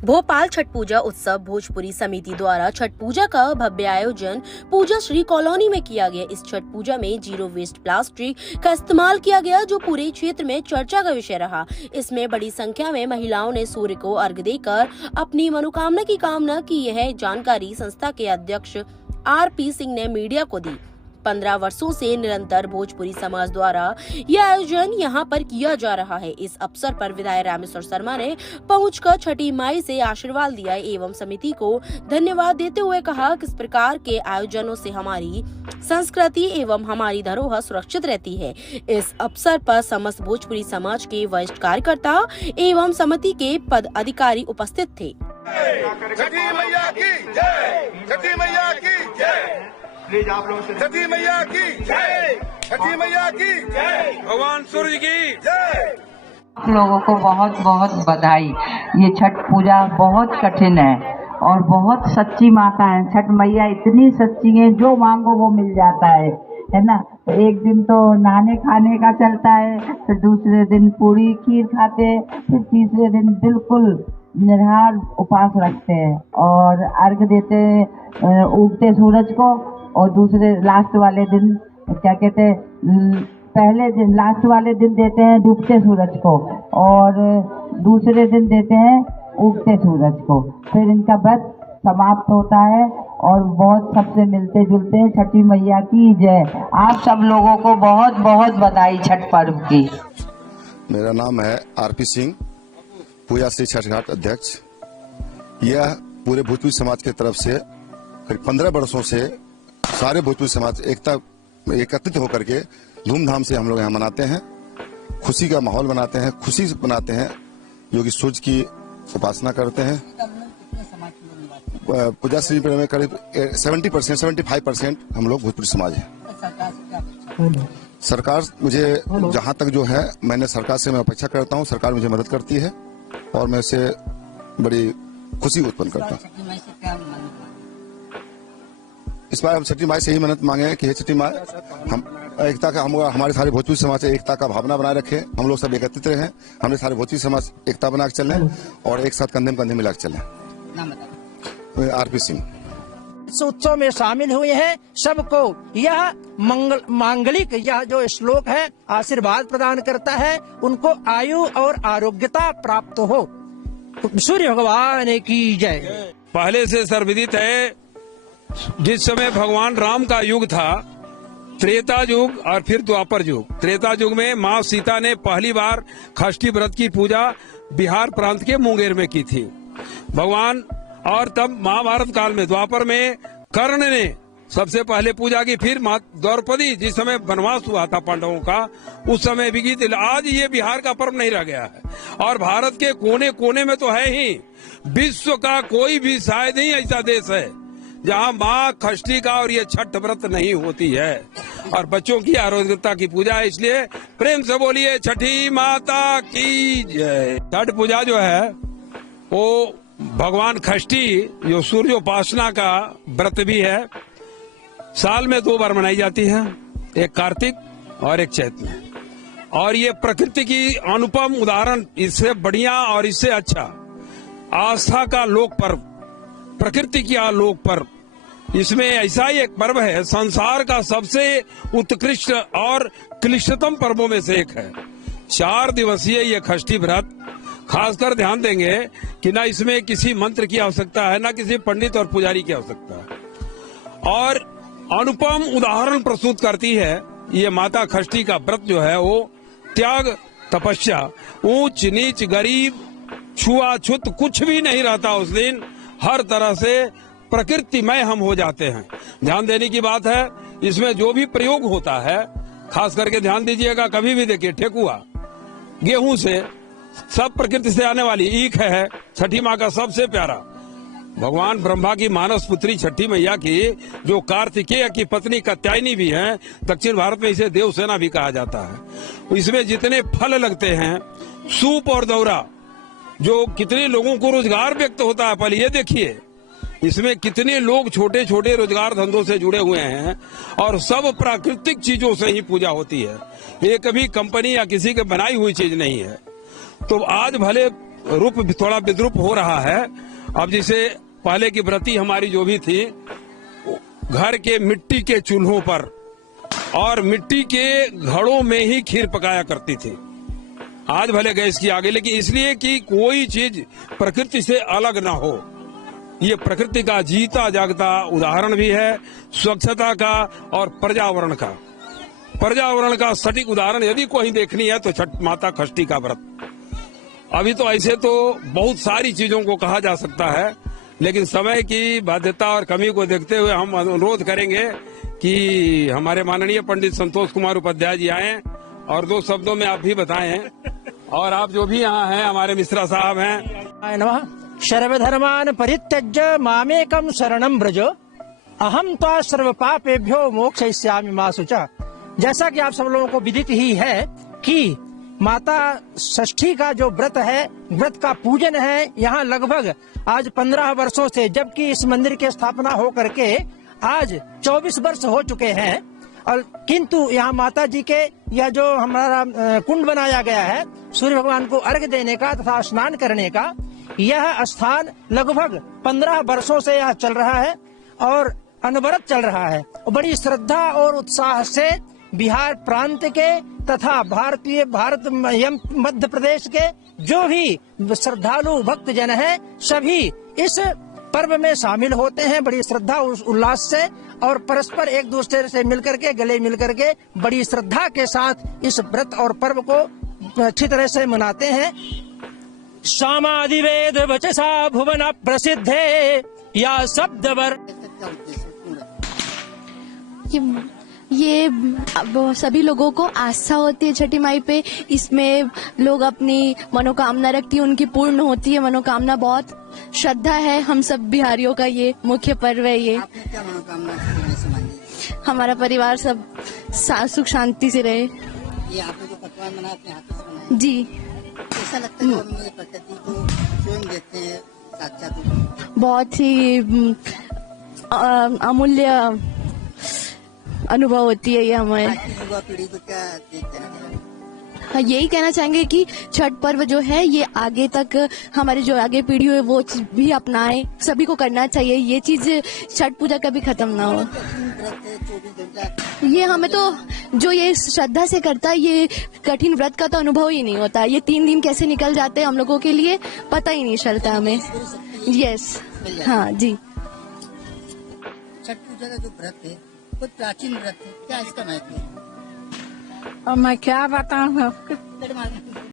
भोपाल छठ पूजा उत्सव भोजपुरी समिति द्वारा छठ पूजा का भव्य आयोजन पूजा श्री कॉलोनी में किया गया। इस छठ पूजा में जीरो वेस्ट प्लास्टिक का इस्तेमाल किया गया, जो पूरे क्षेत्र में चर्चा का विषय रहा। इसमें बड़ी संख्या में महिलाओं ने सूर्य को अर्घ्य देकर अपनी मनोकामना की कामना की। यह जानकारी संस्था के अध्यक्ष RP सिंह ने मीडिया को दी। 15 वर्षों से निरंतर भोजपुरी समाज द्वारा यह आयोजन यहां पर किया जा रहा है। इस अवसर पर विधायक रामेश्वर शर्मा ने पहुंचकर छठी माई से आशीर्वाद लिया एवं समिति को धन्यवाद देते हुए कहा कि इस प्रकार के आयोजनों से हमारी संस्कृति एवं हमारी धरोहर सुरक्षित रहती है। इस अवसर पर समस्त भोजपुरी समाज के वरिष्ठ कार्यकर्ता एवं समिति के पद अधिकारी उपस्थित थे। छठी मैया की जय, छठी मैया की जय, छठी मैया की जय, छठी मैया की जय, भगवान सूर्य की जय। आप लोगों को बहुत बहुत बधाई। ये छठ पूजा बहुत कठिन है और बहुत सच्ची माता है। छठ मैया इतनी सच्ची है, जो मांगो वो मिल जाता है ना। तो एक दिन तो नहाने खाने का चलता है, फिर दूसरे दिन पूरी खीर खाते हैं, फिर तीसरे दिन बिल्कुल निराहार उपवास रखते हैं और अर्घ देते हैं उगते सूरज को। और दूसरे लास्ट वाले दिन क्या कहते हैं, पहले दिन लास्ट वाले दिन देते हैं डूबते सूरज को और दूसरे दिन देते हैं उगते सूरज को। फिर इनका व्रत समाप्त होता है और बहुत सबसे मिलते जुलते हैं। छठी मैया की जय। आप सब लोगों को बहुत बहुत बधाई छठ पर्व की। मेरा नाम है RP सिंह, पूजा श्री छठ घाट अध्यक्ष। यह पूरे भोजपुरी समाज की तरफ से करीब 15 वर्षों से सारे भोजपुरी समाज एकत्रित होकर के धूमधाम से हम लोग यहाँ मनाते हैं। खुशी का माहौल बनाते हैं, खुशी से बनाते हैं, जो कि सूर्य की उपासना करते हैं। पूजा श्री में करीब 70% 75% हम लोग भोजपुरी समाज हैं। सरकार मुझे जहाँ तक जो है, मैंने सरकार से मैं अपेक्षा करता हूँ, सरकार मुझे मदद करती है और मैं उससे बड़ी खुशी उत्पन्न करता हूँ। इस बार हम छठी माई से ही मन्नत मांगे हैं कि हे छठी माई, हम एकता का हमारे सारे भोजपुरी समाज से एकता का भावना बनाए रखे, हम लोग सब एकत्रित रहे, हमने सारे भोजपुरी समाज एकता बना के चले और एक साथ कंधे में कंधे मिला के चले। RP सिंह इस उत्सव में शामिल हुए हैं। सबको यह मांगलिक यह जो श्लोक है आशीर्वाद प्रदान करता है, उनको आयु और आरोग्यता प्राप्त हो। सूर्य भगवान की जय। पहले से सर्वविदित है, जिस समय भगवान राम का युग था, त्रेता युग और फिर द्वापर युग। त्रेता युग में माँ सीता ने पहली बार षष्ठी व्रत की पूजा बिहार प्रांत के मुंगेर में की थी भगवान। और तब महाभारत काल में द्वापर में कर्ण ने सबसे पहले पूजा की, फिर द्रौपदी जिस समय वनवास हुआ था पांडवों का, उस समय भी की थी। आज ये बिहार का पर्व नहीं रह गया है और भारत के कोने कोने में तो है ही, विश्व का कोई भी शायद ही ऐसा देश है जहाँ माँ षष्ठी का और ये छठ व्रत नहीं होती है। और बच्चों की आरोग्यता की पूजा है, इसलिए प्रेम से बोलिए छठी माता की जय। छठ पूजा जो है वो भगवान षष्ठी जो सूर्य उपासना का व्रत भी है, साल में 2 बार मनाई जाती है, एक कार्तिक और एक चैत में। और ये प्रकृति की अनुपम उदाहरण, इससे बढ़िया और इससे अच्छा आस्था का लोक पर्व, प्रकृति की लोक पर्व। इसमें ऐसा ही एक पर्व है, संसार का सबसे उत्कृष्ट और क्लिष्टतम पर्वों में से एक है। 4 दिवसीय ये षष्ठी व्रत, खासकर ध्यान देंगे कि ना इसमें किसी मंत्र की आवश्यकता है, ना किसी पंडित और पुजारी की आवश्यकता है, और अनुपम उदाहरण प्रस्तुत करती है। ये माता षष्ठी का व्रत जो है वो त्याग, तपस्या, ऊंच नीच, गरीब, छुआछूत कुछ भी नहीं रहता उस दिन। हर तरह से प्रकृतिमय हम हो जाते हैं। ध्यान देने की बात है, इसमें जो भी प्रयोग होता है, खास करके ध्यान दीजिएगा, कभी भी देखिए ठेकुआ, गेहूं से, सब प्रकृति से आने वाली ईख है छठी माँ का सबसे प्यारा। भगवान ब्रह्मा की मानस पुत्री छठी मैया की, जो कार्तिकेय की पत्नी कात्यायनी भी है, दक्षिण भारत में इसे देवसेना भी कहा जाता है। इसमें जितने फल लगते हैं, सूप और दौरा, जो कितने लोगों को रोजगार व्यक्त होता है। पहले ये देखिए इसमें कितने लोग छोटे छोटे रोजगार धंधों से जुड़े हुए हैं और सब प्राकृतिक चीजों से ही पूजा होती है। ये कभी कंपनी या किसी के बनाई हुई चीज नहीं है। तो आज भले रूप भी थोड़ा विद्रूप हो रहा है। अब जैसे पहले की व्रती हमारी जो भी थी, घर के मिट्टी के चूल्हों पर और मिट्टी के घड़ों में ही खीर पकाया करती थी। आज भले गैस की आगे, लेकिन इसलिए कि कोई चीज प्रकृति से अलग ना हो। ये प्रकृति का जीता जागता उदाहरण भी है, स्वच्छता का और पर्यावरण का सटीक उदाहरण यदि कोई देखनी है तो छठ माता षष्ठी का व्रत। अभी तो ऐसे तो बहुत सारी चीजों को कहा जा सकता है, लेकिन समय की बाध्यता और कमी को देखते हुए हम अनुरोध करेंगे कि हमारे माननीय पंडित संतोष कुमार उपाध्याय जी आए और 2 शब्दों में आप भी बताएं, और आप जो भी यहाँ हैं, हमारे मिश्रा साहब हैं। नमः। सर्वधर्मान् परित्यज्य मामेकं शरणं व्रज, अहं त्वा सर्व पापेभ्यो मोक्षयिष्यामि मा शुचः। जैसा कि आप सब लोगों को विदित ही है कि माता षष्ठी का जो व्रत है, व्रत का पूजन है, यहाँ लगभग आज 15 वर्षों से, जबकि इस मंदिर की स्थापना हो करके आज 24 वर्ष हो चुके हैं, और किंतु यहाँ माता जी के यह जो हमारा कुंड बनाया गया है सूर्य भगवान को अर्घ्य देने का तथा स्नान करने का, यह स्थान लगभग 15 वर्षों से यह चल रहा है और अनवरत चल रहा है। बड़ी श्रद्धा और उत्साह से बिहार प्रांत के तथा भारत मध्य प्रदेश के जो भी श्रद्धालु भक्त जन हैं, सभी इस पर्व में शामिल होते हैं बड़ी श्रद्धा उल्लास से, और परस्पर एक दूसरे से मिलकर के, गले मिलकर के बड़ी श्रद्धा के साथ इस व्रत और पर्व को अच्छी तरह से मनाते हैं। सामादिवेद वचसा भुवन प्रसिद्धे या शब्द वर। ये अब सभी लोगों को आस्था होती है छठी माई पे, इसमें लोग अपनी मनोकामना रखती है, उनकी पूर्ण होती है मनोकामना। बहुत श्रद्धा है हम सब बिहारियों का, ये मुख्य पर्व है। ये आपने क्या मनोकामना हमारा परिवार सब सुख शांति से रहे। ये आपने जो पकवान बनाया अपने हाथों से बनाया जी, कैसा लगता है जब हम प्रकृति को स्वयं देखते हैं साक्षात? बहुत ही अमूल्य अनुभव होती है ये हमारे। आज की युवा पीढ़ी को क्या देखते हैं? हाँ, यही कहना चाहेंगे कि छठ पर्व जो है ये आगे तक हमारी जो आगे पीढ़ी है वो भी अपनाए, सभी को करना चाहिए। ये चीज छठ पूजा कभी खत्म ना हो। 24 घंटा ये हमें तो जो ये श्रद्धा से करता है, ये कठिन व्रत का तो अनुभव ही नहीं होता। ये 3 दिन कैसे निकल जाते हैं हम लोगों के लिए पता ही नहीं चलता हमें। यस, हाँ जी। छठ पूजा का जो व्रत है बहुत प्राचीन व्रत है, क्या इसका महत्व है? और मैं क्या बताऊँ आपको।